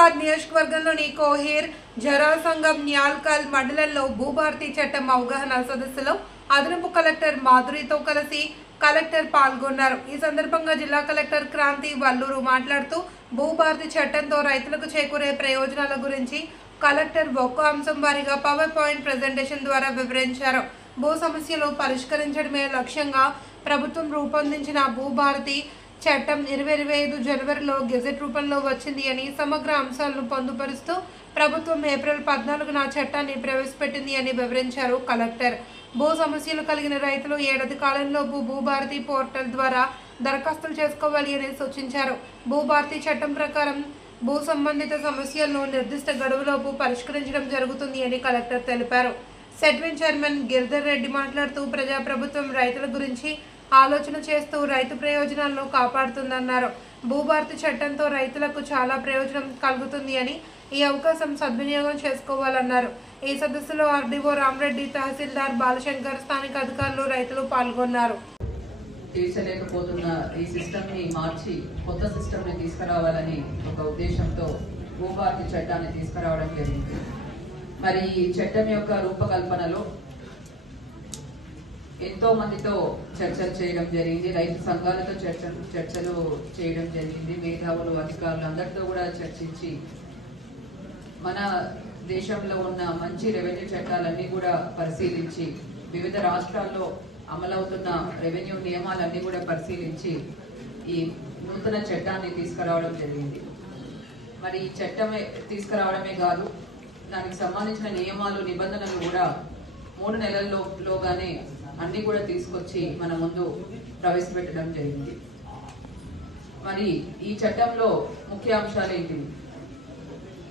హుజూరాబాద్ నియోజకవర్గంలోని కోహీర్ జరాసంగం న్యాల్కల్ మండలంలో భూభారతి చట్టం అవగాహన సదస్సులో అదనపు కలెక్టర్ మాధురితో కలిసి కలెక్టర్ పాల్గొన్నారు. ఈ సందర్భంగా జిల్లా కలెక్టర్ క్రాంతి వల్లూరు మాట్లాడుతూ భూభారతి చట్టంతో రైతులకు చేకూరే ప్రయోజనాల గురించి కలెక్టర్ ఒక్కో అంశం వారీగా పవర్ పాయింట్ ప్రెజెంటేషన్ ద్వారా వివరించారు. భూ సమస్యలు పరిష్కరించడమే లక్ష్యంగా ప్రభుత్వం రూపొందించిన భూభారతి చట్టం 2025 జనవరిలో గెజెట్ రూపంలో వచ్చింది అని, సమగ్ర అంశాలను పొందుపరుస్తూ ప్రభుత్వం ఏప్రిల్ 14న చట్టాన్ని ప్రవేశపెట్టింది అని వివరించారు కలెక్టర్. భూ సమస్యలు కలిగిన రైతులు ఏడాది కాలంలోపు భూభారతి పోర్టల్ ద్వారా దరఖాస్తులు చేసుకోవాలి అని సూచించారు. భూభారతి చట్టం ప్రకారం భూ సంబంధిత సమస్యలను నిర్దిష్ట గడువులోపు పరిష్కరించడం జరుగుతుంది అని కలెక్టర్ తెలిపారు. సెట్విన్ చైర్మన్ గిరిధర్ రెడ్డి మాట్లాడుతూ ప్రజాప్రభుత్వం రైతుల గురించి ఆలోచన చేస్తూ రైతు ప్రయోజనాలను కాపాడుతుందన్నారు. భూభారతి చట్టంతో రైతులకు చాలా ప్రయోజనం కలుగుతుంది అని, ఈ అవకాశం సద్వినియోగం చేసుకోవాలన్నారు. ఈ సదస్సులో ఆర్డీఓ రామరెడ్డి, తహసీల్దార్ బాలశంకర్, స్థానిక అధికారులు, రైతులు పాల్గొన్నారు. తీర్చలేకపోతున్న ఈ సిస్టమ్ ని మార్చి కొత్త సిస్టమ్ ని తీసుకురావాలని ఒక ఉద్దేశంతో భూభారతి చట్టాన్ని తీసుకురావడం జరిగింది. మరి ఈ చట్టం యొక్క రూపకల్పనలో ఎంతో మందితో చర్చలు చేయడం జరిగింది. రైతు సంఘాలతో చర్చలు చేయడం జరిగింది. మేధావులు, అధికారులు అందరితో కూడా చర్చించి మన దేశంలో ఉన్న మంచి రెవెన్యూ చట్టాలన్నీ కూడా పరిశీలించి, వివిధ రాష్ట్రాల్లో అమలవుతున్న రెవెన్యూ నియమాలన్నీ కూడా పరిశీలించి ఈ నూతన చట్టాన్ని తీసుకురావడం జరిగింది. మరి ఈ చట్టమే తీసుకురావడమే కాదు, దానికి సంబంధించిన నియమాలు, నిబంధనలు కూడా 3 నెలల్లోగానే అన్ని కూడా తీసుకొచ్చి మన ముందు ప్రవేశపెట్టడం జరిగింది. మరి ఈ చట్టంలో ముఖ్య అంశాలు ఏంటి?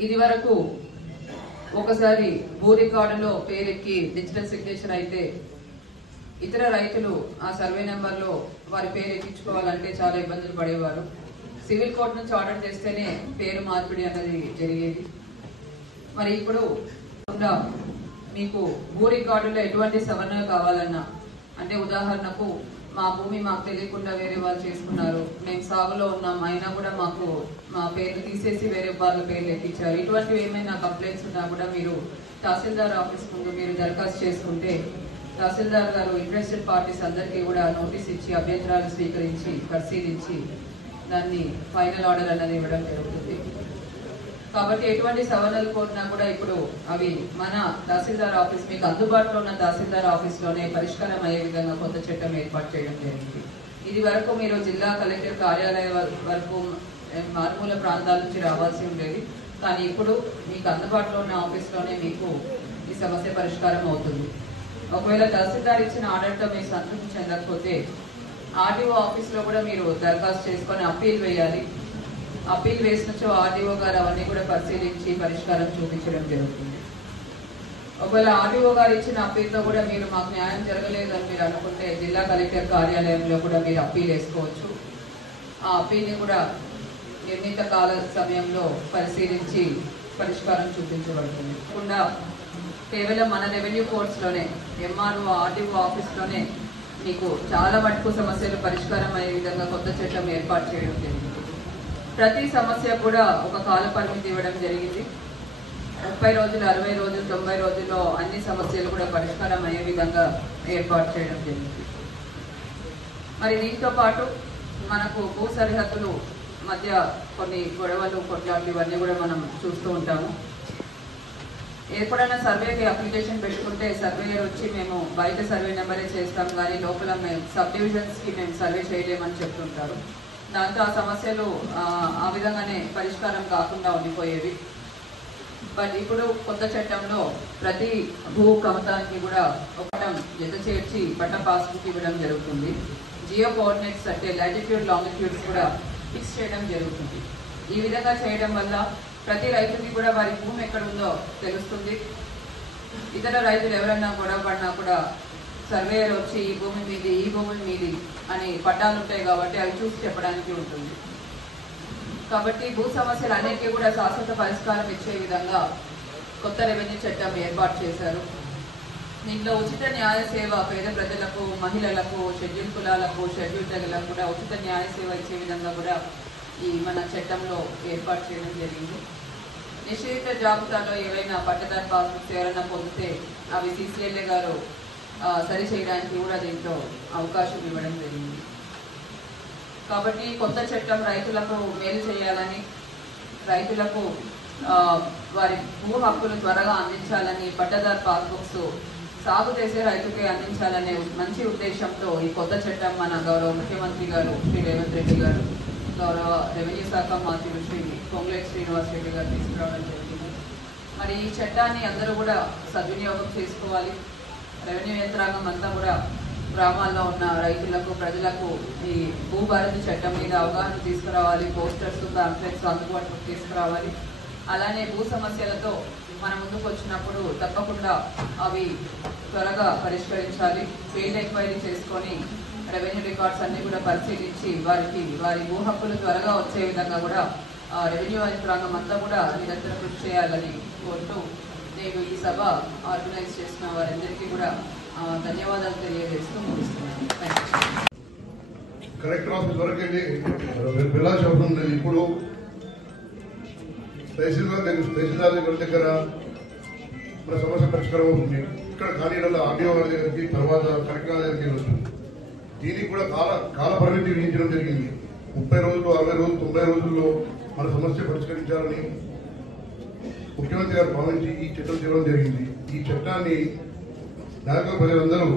ఇది వరకు ఒకసారి భూ రికార్డులో పేరెక్కి డిజిటల్ సిగ్నేచర్ అయితే ఇతర రైతులు ఆ సర్వే నెంబర్లో వారి పేరు ఎక్కించుకోవాలంటే చాలా ఇబ్బందులు పడేవారు. సివిల్ కోర్టు నుంచి ఆర్డర్ చేస్తేనే పేరు మార్పిడి అన్నది జరిగేది. మరి ఇప్పుడు మీకు భూ రికార్డులో ఎటువంటి సవరణ కావాలన్నా, అంటే ఉదాహరణకు మా భూమి మాకు తెలియకుండా వేరే వాళ్ళు చేసుకున్నారు, మేము సాగులో ఉన్నాం, అయినా కూడా మాకు మా పేర్లు తీసేసి వేరే వాళ్ళ పేర్లు ఎక్కించారు, ఇటువంటివి ఏమైనా కంప్లైంట్స్ ఉన్నా కూడా మీరు తహసీల్దార్ ఆఫీస్ ముందు మీరు దరఖాస్తు చేసుకుంటే తహసీల్దార్ గారు ఇంట్రెస్టెడ్ పార్టీస్ అందరికీ కూడా నోటీస్ ఇచ్చి అభ్యంతరాలు స్వీకరించి పరిశీలించి దాన్ని ఫైనల్ ఆర్డర్ అన్నది ఇవ్వడం జరుగుతుంది. కాబట్టి ఎటువంటి సవరణలు కోరినా కూడా ఇప్పుడు అవి మన తహసీల్దార్ ఆఫీస్, మీకు అందుబాటులో ఉన్న తహసీల్దార్ ఆఫీస్లోనే పరిష్కారం అయ్యే విధంగా కొత్త చట్టం ఏర్పాటు చేయడం జరిగింది. ఇది వరకు మీరు జిల్లా కలెక్టర్ కార్యాలయం వరకు మారుమూల ప్రాంతాల నుంచి రావాల్సి ఉండేది. కానీ ఇప్పుడు మీకు అందుబాటులో ఉన్న ఆఫీస్లోనే మీకు ఈ సమస్య పరిష్కారం అవుతుంది. ఒకవేళ తహసీల్దార్ ఇచ్చిన ఆర్డర్తో మీరు సంతృప్తి చెందకపోతే ఆర్డీఓ ఆఫీస్లో కూడా మీరు దరఖాస్తు చేసుకొని అప్పీల్ వేయాలి. అప్పీల్ వేసినచో ఆర్డీఓ గారు అవన్నీ కూడా పరిశీలించి పరిష్కారం చూపించడం జరుగుతుంది. ఒకవేళ ఆర్డీఓ గారు ఇచ్చిన అప్పీల్లో కూడా మీరు మాకు న్యాయం జరగలేదు అని మీరు అనుకుంటే జిల్లా కలెక్టర్ కార్యాలయంలో కూడా మీరు అప్పీల్ వేసుకోవచ్చు. ఆ అప్పీల్ని కూడా నిర్ణీత కాల సమయంలో పరిశీలించి పరిష్కారం చూపించబడుతుంది. కాకుండా కేవలం మన రెవెన్యూ కోర్ట్స్లోనే, ఎంఆర్ఓ, ఆర్డీఓ ఆఫీస్లోనే మీకు చాలా మటుకు సమస్యలు పరిష్కారం అయ్యే విధంగా కొత్త చట్టం ఏర్పాటు చేయడం జరిగింది. ప్రతి సమస్య కూడా ఒక కాల పరిమితి ఇవ్వడం జరిగింది. 30 రోజులు, 60 రోజులు, 90 రోజుల్లో అన్ని సమస్యలు కూడా పరిష్కారం అయ్యే విధంగా ఏర్పాటు చేయడం జరిగింది. మరి దీంతో పాటు మనకు భూ సరిహద్దులు మధ్య కొన్ని గొడవలు, కొట్లాట్లు ఇవన్నీ కూడా మనం చూస్తూ ఉంటాము. ఎప్పుడైనా సర్వేకి అప్లికేషన్ పెట్టుకుంటే సర్వేయర్ వచ్చి మేము బయట సర్వే నెంబరే చేస్తాం కానీ లోపల మేము సబ్ డివిజన్స్కి మేము సర్వే చేయలేమని చెప్తుంటారు. దాంతో ఆ సమస్యలు ఆ విధంగానే పరిష్కారం కాకుండా ఉండిపోయేవి. బట్ ఇప్పుడు కొత్త చట్టంలో ప్రతి భూ కమతానికి కూడా ఒక జత చేర్చి పట్ట పాస్బుక్ ఇవ్వడం జరుగుతుంది. జియో కోఆర్డినేట్స్ అంటే లాటిట్యూడ్, లాంగిట్యూడ్స్ కూడా ఫిక్స్ చేయడం జరుగుతుంది. ఈ విధంగా చేయడం వల్ల ప్రతి రైతుకి కూడా వారి భూమి ఎక్కడ ఉందో తెలుస్తుంది. ఇతర రైతులు ఎవరైనా గొడవ పడినా కూడా సర్వేయర్ వచ్చి ఈ భూమి మీది, ఈ భూమి మీది అని పట్టాలు ఉంటాయి కాబట్టి అవి చూసి చెప్పడానికి ఉంటుంది. కాబట్టి భూ సమస్యలు అన్నిటికీ కూడా శాశ్వత పరిష్కారం ఇచ్చే విధంగా కొత్త రెవెన్యూ చట్టం ఏర్పాటు చేశారు. దీంట్లో ఉచిత న్యాయ సేవ పేద ప్రజలకు, మహిళలకు, షెడ్యూల్ కులాలకు, షెడ్యూల్ తెగలకు కూడా ఉచిత న్యాయ సేవ ఇచ్చే విధంగా కూడా ఈ మన చట్టంలో ఏర్పాటు చేయడం జరిగింది. నిషేధిత జాబితాలో ఏవైనా పట్టదారు పాస్బుక్స్ ఎవరైనా పొందితే అవి సిసిఎల్ఏ గారు సరి చేయడానికి కూడా దీంట్లో అవకాశం ఇవ్వడం జరిగింది. కాబట్టి కొత్త చట్టం రైతులకు మేలు చేయాలని, రైతులకు వారి భూ హక్కులు త్వరగా అందించాలని, పట్టదారు పాస్బుక్స్ సాగు చేసే రైతుకే అందించాలనే మంచి ఉద్దేశంతో ఈ కొత్త చట్టం మన గౌరవ ముఖ్యమంత్రి గారు శ్రీ రేవంత్ రెడ్డి గారు, గౌరవ రెవెన్యూ శాఖ మంత్రులు శ్రీ పొంగులేటి శ్రీనివాస్ రెడ్డి గారు తీసుకురావడం జరిగింది. మరి ఈ చట్టాన్ని అందరూ కూడా సద్వినియోగం చేసుకోవాలి. రెవెన్యూ యంత్రాంగం అంతా కూడా గ్రామాల్లో ఉన్న రైతులకు, ప్రజలకు ఈ భూభారతి చట్టం మీద అవగాహన తీసుకురావాలి. పోస్టర్స్, పాంప్లెట్స్ అందుబాటులోకి తీసుకురావాలి. అలానే భూ సమస్యలతో మన ముందుకు వచ్చినప్పుడు తప్పకుండా అవి త్వరగా పరిష్కరించాలి. ఫీల్డ్ ఎంక్వైరీ చేసుకొని రెవెన్యూ రికార్డ్స్ అన్ని కూడా పరిశీలించి వారి భూ హక్కులు త్వరగా వచ్చే విధంగా కూడా రెవెన్యూ యంత్రాంగం అంతా కూడా నిరంతరం కృషి చేయాలని కోరుతూ నేను ఈ సభ ఆర్గనైజ్ చేసిన వారందరికీ కూడా ధన్యవాదాలు తెలియజేస్తూ ముగిస్తున్నాను. కలెక్టర్ ఆఫీస్ వరకు వెళ్ళి విలాసం ఇప్పుడు తహసీల్దార్ దగ్గర మన సమస్య పరిష్కారం అవుతుంది. ఇక్కడ ఖాళీలలో ఆర్డీఓ గారి దగ్గరికి, తర్వాత కలెక్టర్ గారి దగ్గరికి వస్తుంది. దీనికి కూడా కాల పరిమితి విధించడం జరిగింది. 30 రోజులు, 60 రోజులు, 90 రోజుల్లో మన సమస్య పరిష్కరించాలని ముఖ్యమంత్రి గారు భావించి ఈ చట్టం చేయడం జరిగింది. ఈ చట్టాన్ని నాయకుల ప్రజలందరూ